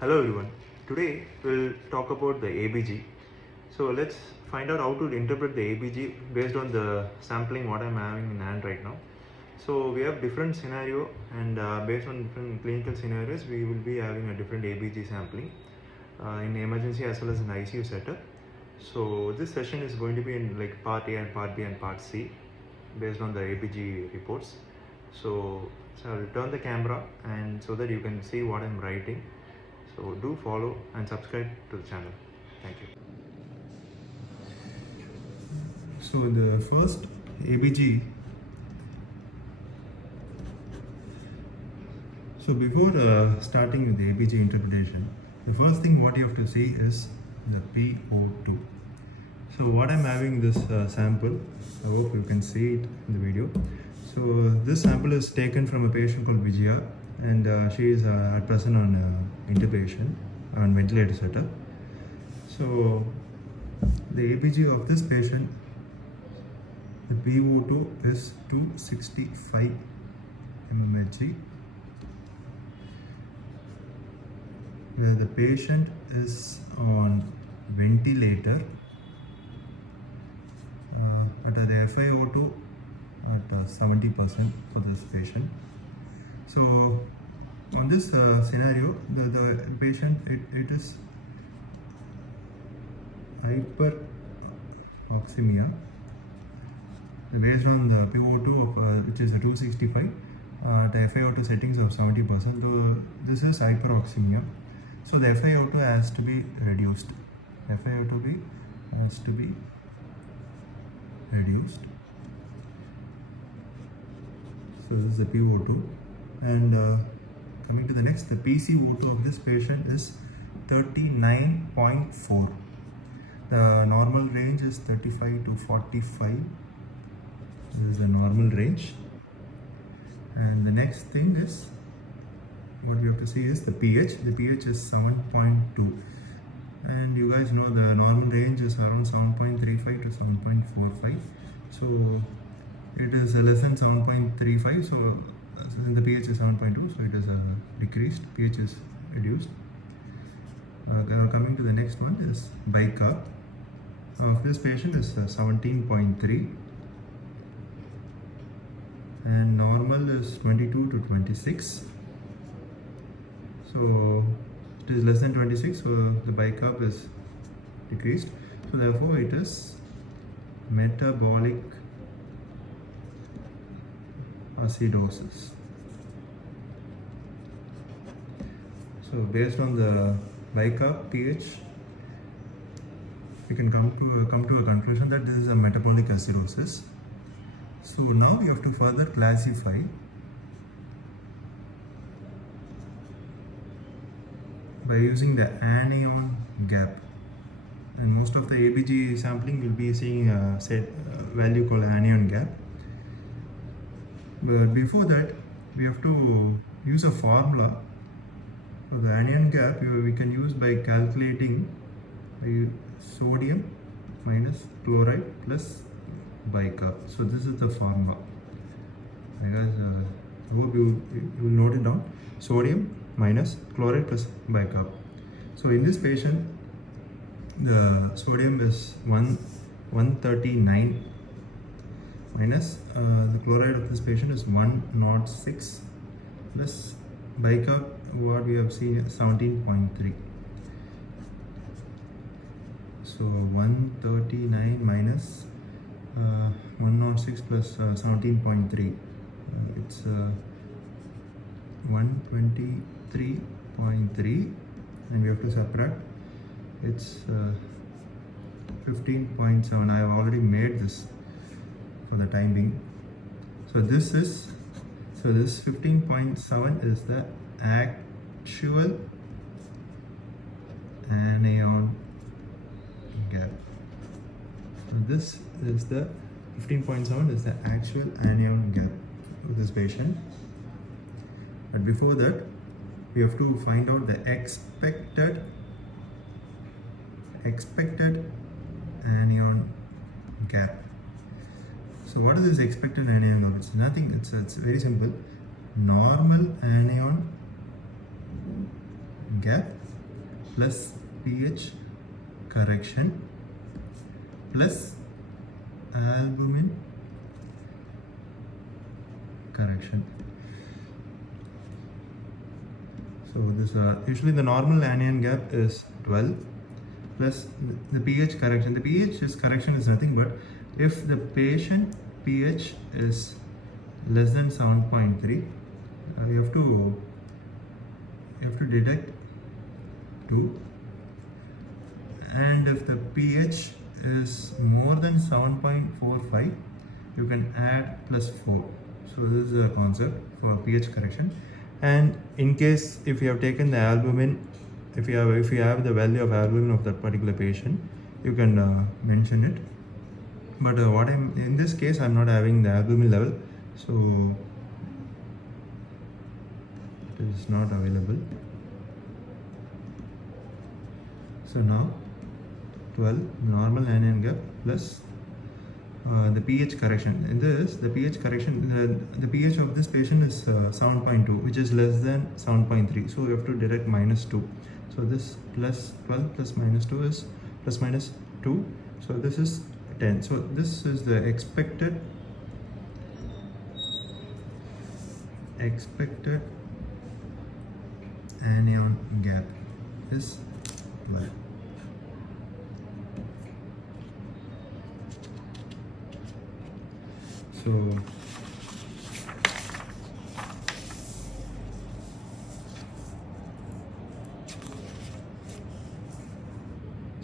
Hello everyone. Today we'll talk about the ABG. So let's find out how to interpret the ABG based on the sampling what I'm having in hand right now. So we have different scenario and based on different clinical scenarios we will be having a different ABG sampling in emergency as well as in ICU setup. So this session is going to be in like part A and part B and part C based on the ABG reports. So I'll turn the camera and so that you can see what I'm writing. So do follow and subscribe to the channel. Thank you. So the first ABG. So before starting with the ABG interpretation, the first thing what you have to see is the PO2. So what I'm having this sample, I hope you can see it in the video. So this sample is taken from a patient called Vijaya, and she is at present on intubation on ventilator setup. So the ABG of this patient, the PO2 is 265 mmHg. Where the patient is on ventilator at the FiO2 at 70% for this patient. So on this scenario, the patient it is hyperoxemia based on the PO2 of which is a 265 the FiO2 settings of 70%. So this is hyperoxemia. So the FiO2 has to be reduced. FiO2 has to be reduced. So this is the PO2, and coming to the next, the PCO2 of this patient is 39.4. The normal range is 35 to 45. This is the normal range. And the next thing is, what you have to see is the pH. The pH is 7.2. And you guys know the normal range is around 7.35 to 7.45. So it is less than 7.35. So the pH is 7.2. So it is decreased. pH is reduced. Coming to the next one is bicarb. Of this patient is 17.3. And normal is 22 to 26. So it is less than 26, so the bicarb is decreased. So therefore it is metabolic acidosis. So based on the bicarb pH, we can come to a conclusion that this is a metabolic acidosis. So now we have to further classify by using the anion gap, and most of the ABG sampling will be seeing a set value called anion gap. But before that, we have to use a formula for the anion gap. We can use by calculating sodium minus chloride plus bicarb. So this is the formula. Guys, I hope you will note it down. Sodium minus chloride plus bicarb. So in this patient, the sodium is 139 minus the chloride of this patient is 106 plus bicarb, what we have seen is 17.3. So 139 minus 106 plus 17.3, it's 123.3, and we have to subtract, it's 15.7. I have already made this for the time being. So this 15.7 is the actual anion gap. So this is the 15.7 is the actual anion gap of this patient. But before that, we have to find out the expected anion gap. So what is this expected anion gap? It's nothing, it's very simple. Normal anion gap plus pH correction plus albumin correction. So this usually the normal anion gap is 12 plus the pH correction. The pH correction is nothing but if the patient pH is less than 7.3, you have to deduct 2, and if the pH is more than 7.45, you can add plus 4. So this is the concept for pH correction. And in case if you have taken the albumin, if you have the value of albumin of that particular patient, you can mention it. But in this case, I'm not having the albumin level, so it is not available. So now 12 normal anion gap plus the pH correction. In this, the pH correction, the pH of this patient is 7.2, which is less than 7.3. So we have to deduct minus 2. So this plus 12 plus minus 2 is plus minus 2. So this is 10. So this is the expected anion gap is 12.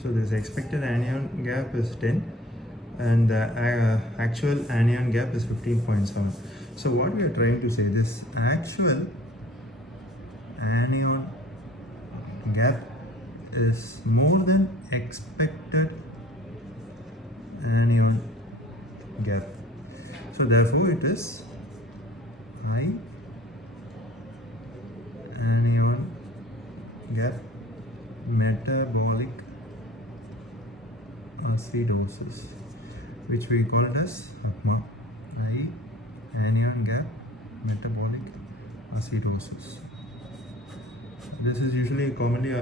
So this expected anion gap is 10 and the actual anion gap is 15.7. So what we are trying to say, this actual anion gap is more than expected anion gap. So therefore it is high anion gap metabolic acidosis, which we call it as AGMA, high anion gap metabolic acidosis. This is usually commonly,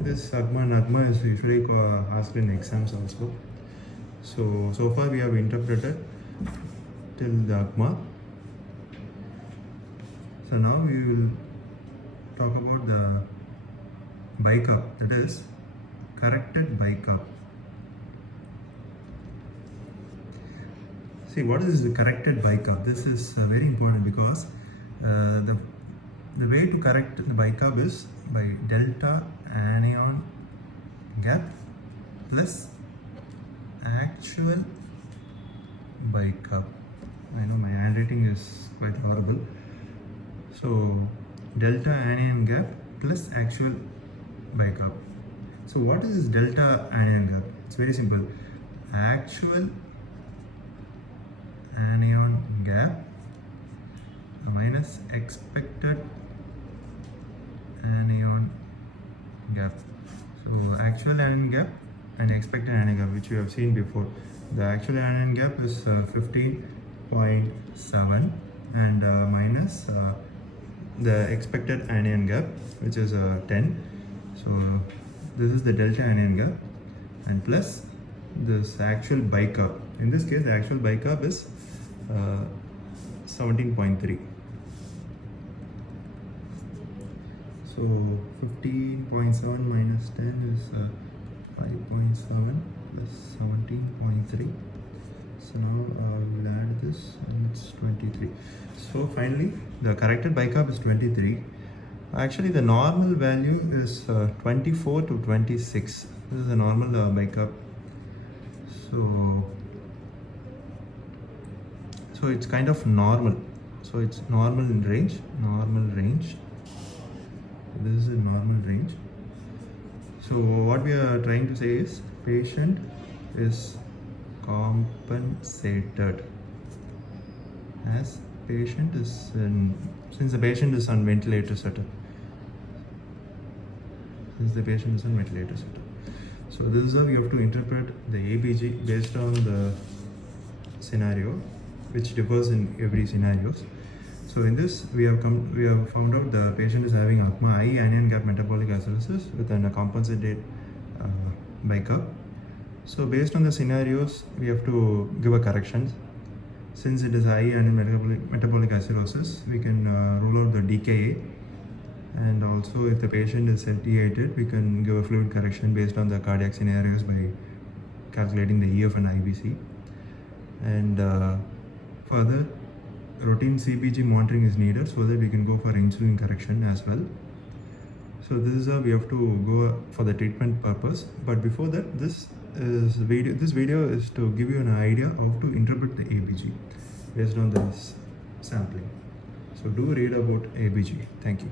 this AGMA and AGMA is usually asked in exams also. So far we have interpreted till the AGMA. So now we will talk about the bicarb, that is corrected bicarb. See, what is the corrected bicarb? This is very important because the way to correct the bicarb is by delta anion gap plus actual bicarb. I know my handwriting is quite horrible. So delta anion gap plus actual bicarb. So what is this delta anion gap? It's very simple. Actual anion gap minus expected anion gap. So actual anion gap and expected anion gap, which you have seen before. The actual anion gap is 15.7 and minus the expected anion gap, which is 10. So this is the delta anion gap and plus this actual bicarb. In this case, the actual bicarb is 17.3. So 15.7 minus 10 is 5.7 plus 17.3. So now we'll add this and it's 23. So finally the corrected bicarb is 23. Actually the normal value is 24 to 26. This is the normal bicarb. So it's kind of normal. So it's normal in range, This is a normal range. So what we are trying to say is patient is compensated as patient is since the patient is on ventilator setup. So this is how you have to interpret the ABG based on the scenario, which differs in every scenario. So in this, we have found out the patient is having ACMA high anion gap metabolic acidosis with a compensated bicup. So based on the scenarios, we have to give a correction. Since it is high anion metabolic acidosis, we can rule out the DKA. And also, if the patient is satiated, we can give a fluid correction based on the cardiac scenarios by calculating the EF and IBC. And further, routine CBG monitoring is needed so that we can go for insulin correction as well. So this is how we have to go for the treatment purpose. But before that, this video is to give you an idea how to interpret the ABG based on this sampling. So do read about ABG. Thank you.